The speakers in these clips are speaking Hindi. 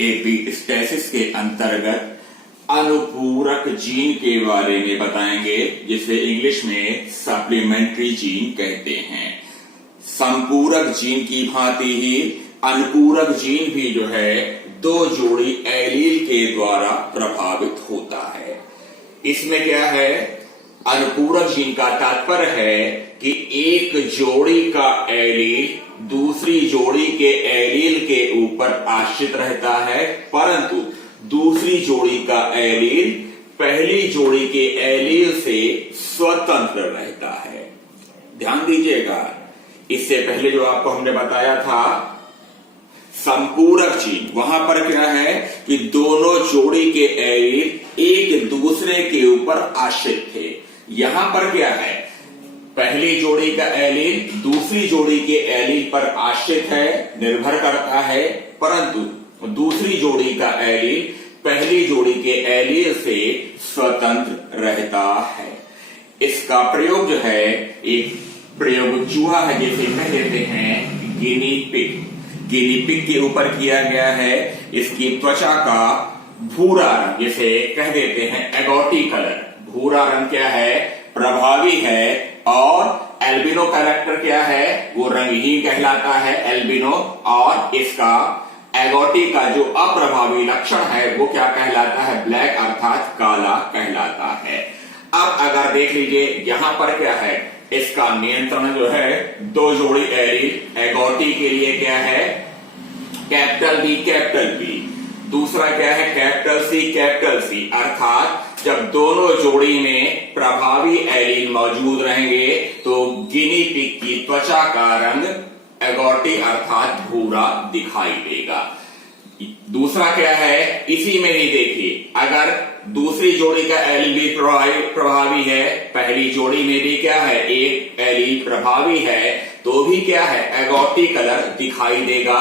एपिस्टेसिस के अंतर्गत अनुपूरक जीन के बारे में बताएंगे, जिसे इंग्लिश में सप्लीमेंट्री जीन कहते हैं। संपूरक जीन की भांति ही अनुपूरक जीन भी जो है दो जोड़ी एलील के द्वारा प्रभावित होता है। इसमें क्या है, अनुपूरक जीन का तात्पर्य है कि एक जोड़ी का एलील दूसरी जोड़ी के एलील के ऊपर आश्रित रहता है, परंतु दूसरी जोड़ी का एलील पहली जोड़ी के एलील से स्वतंत्र रहता है। ध्यान दीजिएगा, इससे पहले जो आपको हमने बताया था संपूरक जीन, वहां पर क्या है कि दोनों जोड़ी के एलील एक दूसरे के ऊपर आश्रित थे। यहां पर क्या है, पहली जोड़ी का एलील दूसरी जोड़ी के एलील पर आश्रित है, निर्भर करता है, परंतु दूसरी जोड़ी का एलील पहली जोड़ी के एलील से स्वतंत्र रहता है। इसका प्रयोग जो है एक प्रयोग चूहा है, जिसे कह देते हैं गिनी पिग। गिनी पिग के ऊपर किया गया है। इसकी त्वचा का भूरा रंग, जिसे कह देते हैं एगोटी कलर, भूरा रंग क्या है, प्रभावी है। और एल्बिनो कैरेक्टर क्या है, वो रंगहीन कहलाता है एल्बिनो। और इसका एगोटी का जो अप्रभावी लक्षण है वो क्या कहलाता है, ब्लैक अर्थात काला कहलाता है। अब अगर देख लीजिए यहां पर क्या है, इसका नियंत्रण जो है दो जोड़ी एलील, एगोटी के लिए क्या है कैपिटल बी, दूसरा क्या है कैपिटल सी, अर्थात जब दोनों जोड़ी में प्रभावी एलील मौजूद रहेंगे तो गिनी पिग की त्वचा का रंग एगोटी अर्थात भूरा दिखाई देगा। दूसरा क्या है, इसी में ही देखिए, अगर दूसरी जोड़ी का एलील भी प्रभावी है, पहली जोड़ी में भी क्या है एक एलील प्रभावी है, तो भी क्या है एगोटी कलर दिखाई देगा।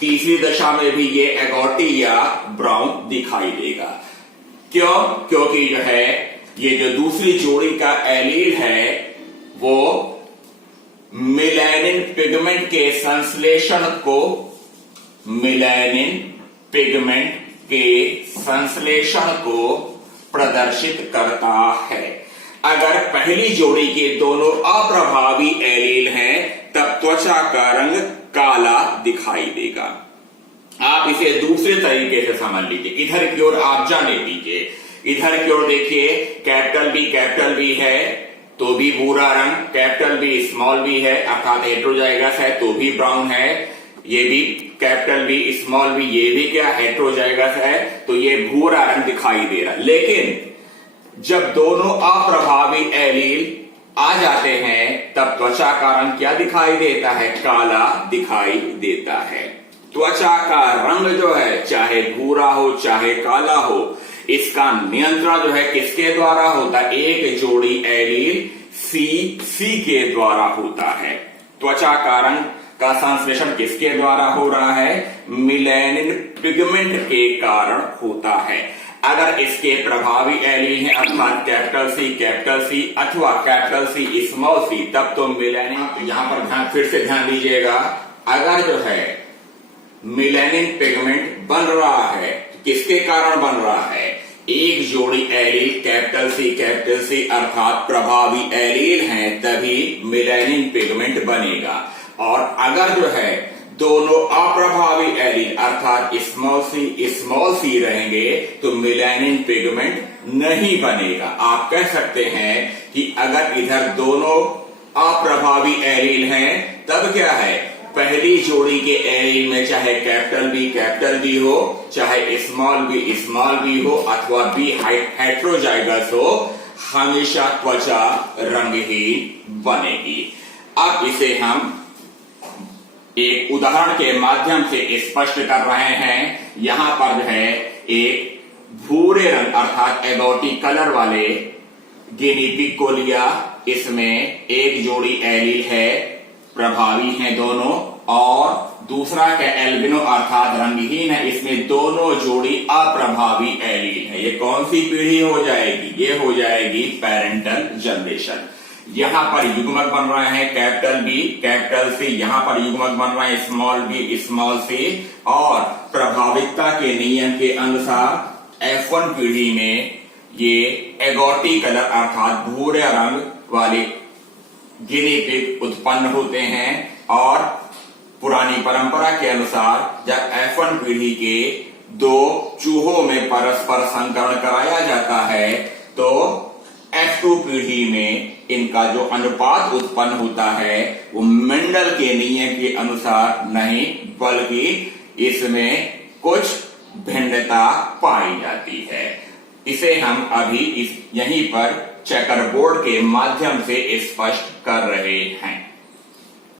तीसरी दशा में भी ये एगोटी या ब्राउन दिखाई देगा। क्यों, क्योंकि जो है ये जो दूसरी जोड़ी का एलील है वो मेलानिन पिगमेंट के संश्लेषण को प्रदर्शित करता है। अगर पहली जोड़ी के दोनों अप्रभावी एलील हैं तब त्वचा का रंग काला दिखाई देगा। आप इसे दूसरे तरीके से समझ लीजिए, इधर की ओर आप जाने दीजिए, इधर की ओर देखिए कैपिटल बी है तो भी भूरा रंग, कैपिटल बी स्मॉल बी है अर्थात हेटेरोजाइगस है तो भी ब्राउन है, ये भी कैपिटल बी स्मॉल बी, ये भी क्या हेटेरोजाइगस है तो ये भूरा रंग दिखाई दे रहा है। लेकिन जब दोनों अप्रभावी एलील आ जाते हैं तब त्वचा का रंग क्या दिखाई देता है, काला दिखाई देता है। त्वचा का रंग जो है चाहे भूरा हो चाहे काला हो, इसका नियंत्रण जो है किसके द्वारा होता है, एक जोड़ी एलील सी के द्वारा होता है। त्वचा का रंग का संश्लेषण किसके द्वारा हो रहा है, मेलानिन पिगमेंट के कारण होता है। अगर इसके प्रभावी एलील हैं अर्थात कैपिटल सी अथवा कैपिटल सी स्मॉल सी, तब तो मेलानिन, यहां पर फिर से ध्यान दीजिएगा, अगर जो है मेलानिन पिगमेंट बन रहा है तो किसके कारण बन रहा है, एक जोड़ी एलील कैपिटल सी अर्थात प्रभावी एलील हैं तभी मेलानिन पिगमेंट बनेगा। और अगर जो है दोनों अप्रभावी एलील अर्थात स्मॉल सी रहेंगे तो मेलानिन पिगमेंट नहीं बनेगा। आप कह सकते हैं कि अगर इधर दोनों अप्रभावी एलील हैं तब क्या है, पहली जोड़ी के एलील में चाहे कैपिटल बी हो चाहे स्मॉल बी हो अथवा बी हेटेरोजाइगस हो, हमेशा त्वचा रंगहीन बनेगी। अब इसे हम एक उदाहरण के माध्यम से स्पष्ट कर रहे हैं। यहां पर है एक भूरे रंग अर्थात एगोटी कलर वाले गिनी पिग को लिया, इसमें एक जोड़ी एलील है, प्रभावी हैं दोनों, और दूसरा क्या एल्बिनो अर्थात रंगहीन है, इसमें दोनों जोड़ी अप्रभावी एलील है। ये कौन सी पीढ़ी हो जाएगी, ये हो जाएगी पेरेंटल जनरेशन। यहां पर युग्मक बन रहे हैं कैपिटल बी कैपिटल सी, यहां पर युग्मक बन रहे हैं स्मॉल बी स्मॉल सी, और प्रभावी स्वाभाविकता के नियम के अनुसार F1 पीढ़ी में ये एगोटी कलर अर्थात भूरे रंग वाले गिनी पिग उत्पन्न होते हैं और पुरानी परंपरा के अनुसार जब F1 पीढ़ी के दो चूहों में परस्पर संकरण कराया जाता है तो F2 पीढ़ी में इनका जो अनुपात उत्पन्न होता है वो मेंडल के नियम के अनुसार नहीं बल्कि इसमें कुछ भिन्नता पाई जाती है। इसे हम अभी यहीं पर चेकर बोर्ड के माध्यम से स्पष्ट कर रहे हैं।